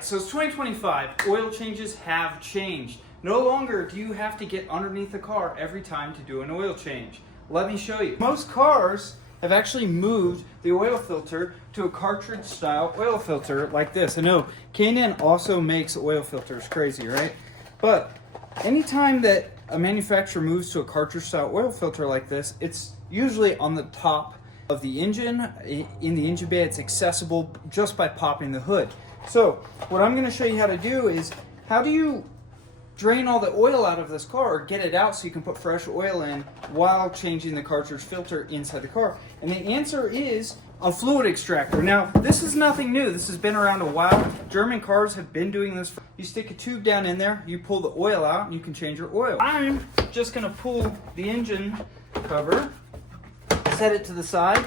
So it's 2025, oil changes have changed. No longer do you have to get underneath the car every time to do an oil change. Let me show you. Most cars have actually moved the oil filter to a cartridge style oil filter like this. I know K&N also makes oil filters, crazy, right? But anytime that a manufacturer moves to a cartridge style oil filter like this, it's usually on the top of the engine. In the engine bay, it's accessible just by popping the hood. So what I'm going to show you how to do is, how do you drain all the oil out of this car, or get it out so you can put fresh oil in while changing the cartridge filter inside the car? And the answer is a fluid extractor. Now, this is nothing new. This has been around a while. German cars have been doing this. You stick a tube down in there, you pull the oil out, and you can change your oil. I'm just going to pull the engine cover, set it to the side.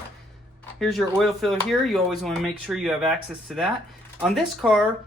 Here's your oil filler here. You always want to make sure you have access to that. On this car,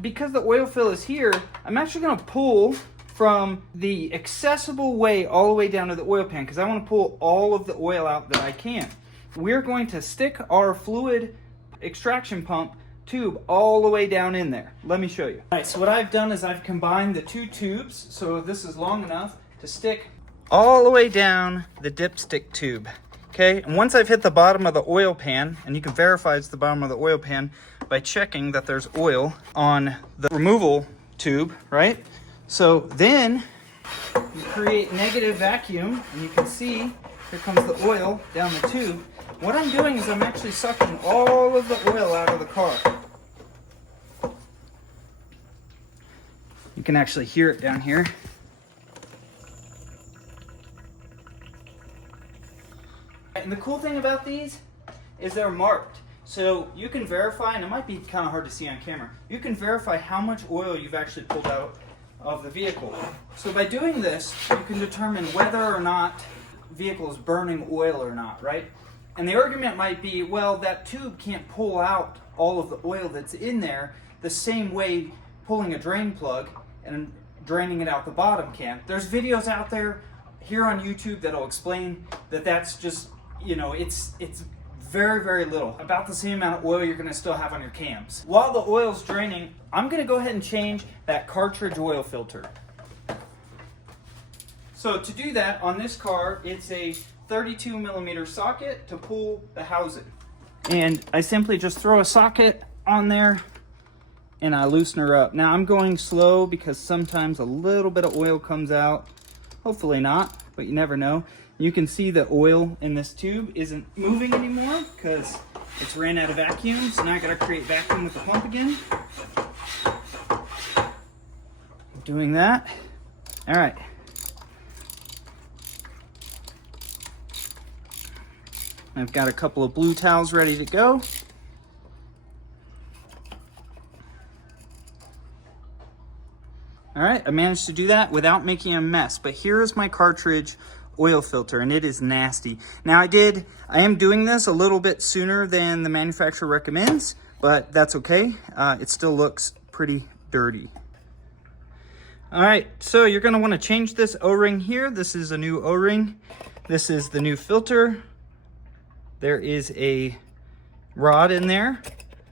because the oil fill is here, I'm actually going to pull from the accessible way all the way down to the oil pan, because I want to pull all of the oil out that I can. We're going to stick our fluid extraction pump tube all the way down in there. Let me show you. All right, so what I've done is I've combined the two tubes, so this is long enough to stick all the way down the dipstick tube. Okay, and once I've hit the bottom of the oil pan, and you can verify it's the bottom of the oil pan by checking that there's oil on the removal tube, right? So then you create negative vacuum, and you can see here comes the oil down the tube. What I'm doing is I'm actually sucking all of the oil out of the car. You can actually hear it down here. And the cool thing about these is they're marked. So you can verify, and it might be kind of hard to see on camera, you can verify how much oil you've actually pulled out of the vehicle. So by doing this, you can determine whether or not the vehicle is burning oil or not, right? And the argument might be, well, that tube can't pull out all of the oil that's in there the same way pulling a drain plug and draining it out the bottom can. There's videos out there here on YouTube that'll explain that that's just, you know, it's very, very little. About the same amount of oil you're going to still have on your cams. While the oil's draining, I'm going to go ahead and change that cartridge oil filter. So to do that, on this car, it's a 32 millimeter socket to pull the housing. And I simply just throw a socket on there and I loosen her up. Now I'm going slow because sometimes a little bit of oil comes out. Hopefully not, but you never know. You can see the oil in this tube isn't moving anymore because it's ran out of vacuum. So now I gotta create vacuum with the pump again. Doing that. All right. I've got a couple of blue towels ready to go. All right, I managed to do that without making a mess, but here is my cartridge oil filter, and it is nasty. Now I am doing this a little bit sooner than the manufacturer recommends, but that's okay. It still looks pretty dirty. All right, so you're gonna wanna change this O-ring here. This is a new O-ring. This is the new filter. There is a rod in there.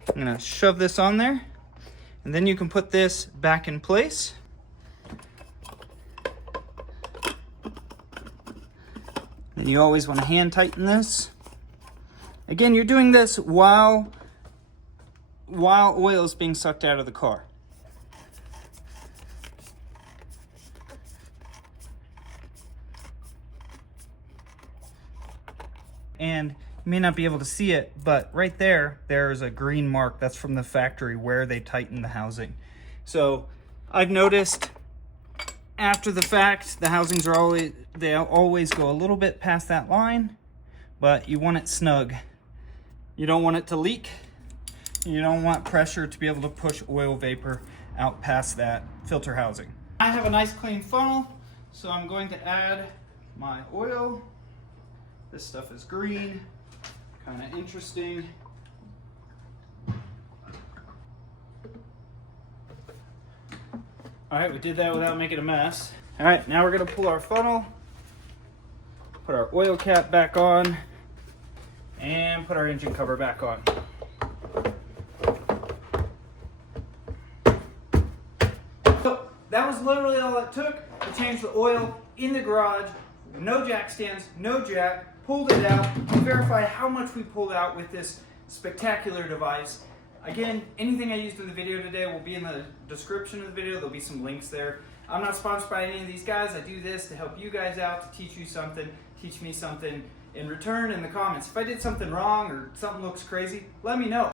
I'm gonna shove this on there, and then you can put this back in place. And you always want to hand tighten this. Again, you're doing this while oil is being sucked out of the car. And you may not be able to see it, but right there, there's a green mark. That's from the factory where they tighten the housing. So I've noticed after the fact, the housings are always go a little bit past that line, but you want it snug. You don't want it to leak. You don't want pressure to be able to push oil vapor out past that filter housing. I have a nice clean funnel, so I'm going to add my oil. This stuff is green, kind of interesting. All right, we did that without making a mess. All right, now we're gonna pull our funnel, put our oil cap back on, and put our engine cover back on. That was literally all it took to change the oil in the garage. No jack stands, no jack. Pulled it out to verify how much we pulled out with this spectacular device. Again, anything I used in the video today will be in the description of the video. There'll be some links there. I'm not sponsored by any of these guys. I do this to help you guys out, to teach you something, teach me something in return in the comments. If I did something wrong or something looks crazy, let me know.